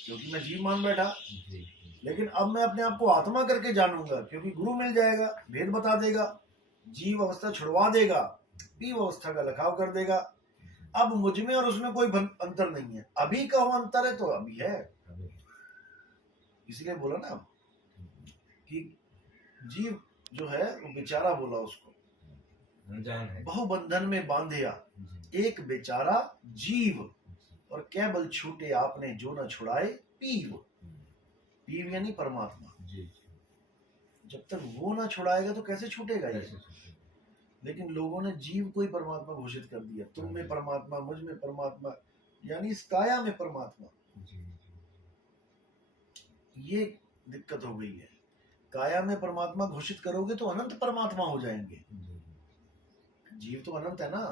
क्योंकि मैं जीव मान बैठा। जी, लेकिन अब मैं अपने आप को आत्मा करके जानूंगा, क्योंकि गुरु मिल जाएगा, भेद बता देगा, जीव अवस्था छुड़वा देगा, पीव अवस्था का लखाव कर देगा। अब मुझ में और उसमें कोई अंतर नहीं है। अभी का वो अंतर है तो अभी है। इसलिए बोला ना कि जीव जो है वो बेचारा बोला उसको, अनजान है। बहुबंधन में बांधिया एक बेचारा जीव, और क्या बल छूटे आपने जो न छुड़ाए पीव। पीव यानी परमात्मा। जब तक वो ना छुड़ाएगा तो कैसे छूटेगा ये। लेकिन लोगों ने जीव को ही परमात्मा घोषित कर दिया। तुम में परमात्मा, मुझ में परमात्मा, यानी इस काया में परमात्मा। ये दिक्कत हो गई है। काया में परमात्मा घोषित करोगे तो अनंत परमात्मा हो जाएंगे। जीव तो अनंत है ना,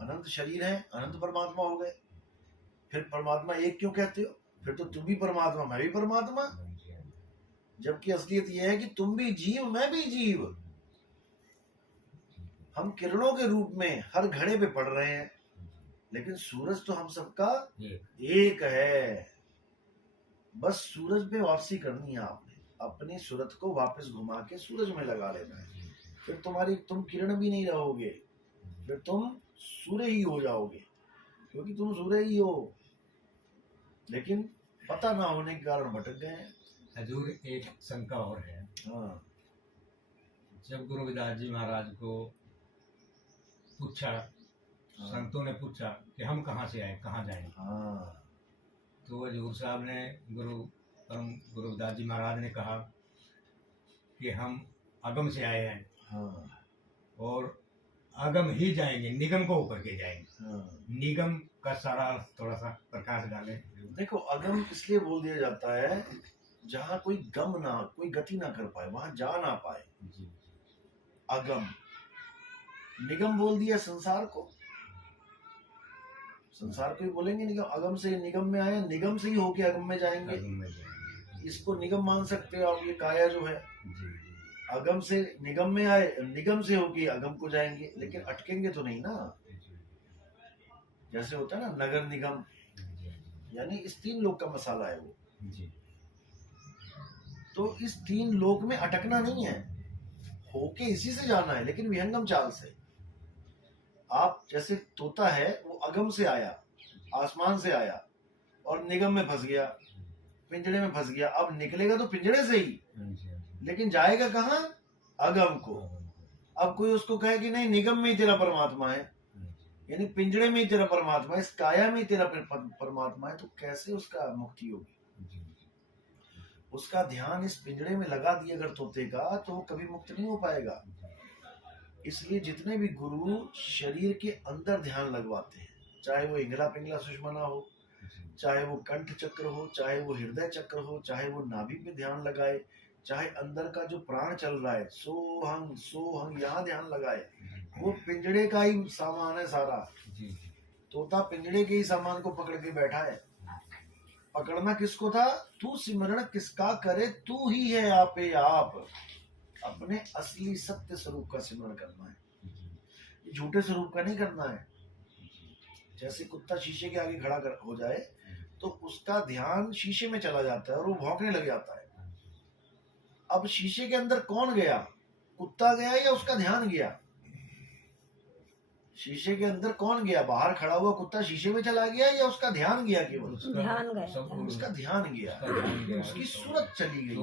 अनंत शरीर है, अनंत परमात्मा हो गए। फिर परमात्मा एक क्यों कहते हो? फिर तो तुम भी परमात्मा, मैं भी परमात्मा। जबकि असलियत यह है कि तुम भी जीव, मैं भी जीव। हम किरणों के रूप में हर घड़े पे पड़ रहे हैं, लेकिन सूरज तो हम सबका एक है। बस सूरज पे वापसी करनी है आपने, अपनी सूरत को वापस घुमा के सूरज में लगा लेना है। फिर तुम किरण भी नहीं रहोगे, फिर तुम सूर्य ही हो जाओगे, क्योंकि तुम सूर्य ही हो। लेकिन पता ना होने के कारण भटक गए हैं। हजूर, एक शंका और है। हाँ। जब गुरु रविदास जी महाराज को पूछा, संतों ने पूछा कि हम कहाँ से आए, कहाँ जाएं, तो हजूर साहब ने, गुरु रविदास जी महाराज ने कहा कि हम अगम से आए हैं, और अगम ही जाएंगे, निगम को ऊपर के जाएंगे। निगम का सारा थोड़ा सा प्रकाश डालें। देखो, अगम इसलिए बोल दिया जाता है जहाँ कोई गम ना, कोई गति ना कर पाए, वहां जा ना पाए, अगम। निगम बोल दिया संसार को, संसार को ही बोलेंगे निगम। अगम से निगम में आए, निगम से ही होके अगम में जाएंगे। इसको निगम मान सकते हो आप। ये काया जो है, अगम से निगम में आए, निगम से होके अगम को जाएंगे, लेकिन अटकेंगे तो नहीं ना। जैसे होता है ना नगर निगम, यानी इस 3 लोक का मसाला है वो। तो इस 3 लोक में अटकना नहीं है, होके इसी से जाना है, लेकिन विहंगम चाल से। आप जैसे तोता है, वो अगम से आया, आसमान से आया, और निगम में फंस गया, पिंजड़े में फंस गया। अब निकलेगा तो पिंजड़े से ही, लेकिन जाएगा कहाँ? अगम को। अब कोई उसको कहे कि नहीं, निगम में ही तेरा परमात्मा है, यानी पिंजड़े में ही तेरा परमात्मा है, इस काया में ही तेरा परमात्मा है, तो कैसे उसका मुक्ति होगी? उसका ध्यान इस पिंजड़े में लगा दिया अगर तोते का, तो वो कभी मुक्त नहीं हो पाएगा। इसलिए जितने भी गुरु शरीर के अंदर ध्यान लगवाते हैं, चाहे वो इंगला पिंगला सुषमना हो, चाहे वो कंठ चक्र हो, चाहे वो हृदय चक्र हो, चाहे वो नाभि पे ध्यान लगाए, चाहे अंदर का जो प्राण चल रहा है, सोहंग यहाँ ध्यान लगाए, वो पिंजड़े का ही सामान है सारा। तोता पिंजड़े के ही सामान को पकड़ के बैठा है। पकड़ना किसको था? तू सिमरण किसका करे, तू ही है आपे आप। अपने असली सत्य स्वरूप का सिमरण करना है, झूठे स्वरूप का नहीं करना है। जैसे कुत्ता शीशे के आगे खड़ा हो जाए तो उसका ध्यान शीशे में चला जाता है और वो भौंकने लग जाता है। अब शीशे के अंदर कौन गया? कुत्ता गया या उसका ध्यान गया? शीशे के अंदर कौन गया? बाहर खड़ा हुआ कुत्ता शीशे में चला गया या उसका ध्यान गया? केवल ध्यान गया, उसका ध्यान गया, उसकी सूरत चली गई।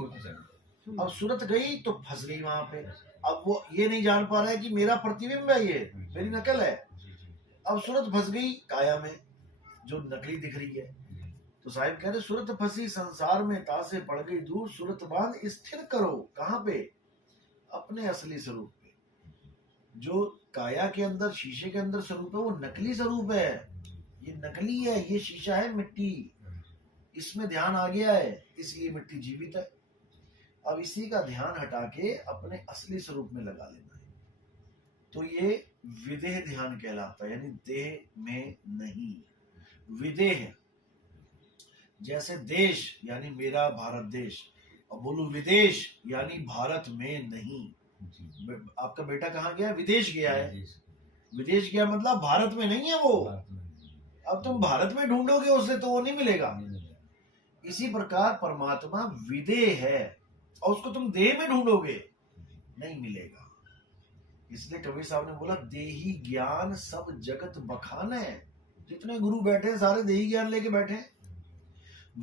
अब सूरत गई तो फंस गई वहां पे। अब वो ये नहीं जान पा रहा है कि मेरा प्रतिबिंब है, ये मेरी नकल है। अब सूरत फंस गई काया में जो नकली दिख रही है। तो साहिब कह रहे, सूरत फंसी संसार में, तासे पड़ गई दूर, सूरत बांध स्थिर करो। कहाँ पे? अपने असली स्वरूप पे। जो काया के अंदर, शीशे के अंदर स्वरूप है, वो नकली स्वरूप है। ये नकली है, ये शीशा है मिट्टी, इसमें ध्यान आ गया है, इसलिए मिट्टी जीवित है। अब इसी का ध्यान हटा के अपने असली स्वरूप में लगा लेना है। तो ये विदेह ध्यान कहलाता है, यानी देह में नहीं, विदेह। जैसे देश यानी मेरा भारत देश, और बोलूं विदेश यानी भारत में नहीं। आपका बेटा कहाँ गया? विदेश गया है। विदेश गया मतलब भारत में नहीं है वो। अब तुम भारत में ढूंढोगे उसे तो वो नहीं मिलेगा। इसी प्रकार परमात्मा विदेह है और उसको तुम देह में ढूंढोगे नहीं मिलेगा। इसलिए कबीर साहब ने बोला देही ज्ञान सब जगत बखान है। जितने गुरु बैठे हैं सारे देही ज्ञान लेके बैठे हैं।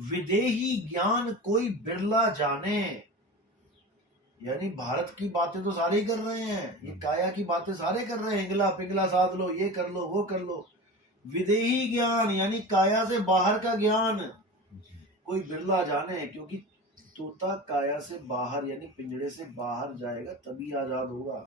विदेही ज्ञान कोई बिरला जाने, यानी भारत की बातें तो सारे ही कर रहे हैं, ये काया की बातें सारे कर रहे हैं, इंगला पिंगला साध लो, ये कर लो वो कर लो। विदेही ज्ञान यानी काया से बाहर का ज्ञान कोई बिरला जाने, क्योंकि तोता काया से बाहर यानी पिंजड़े से बाहर जाएगा तभी आजाद होगा।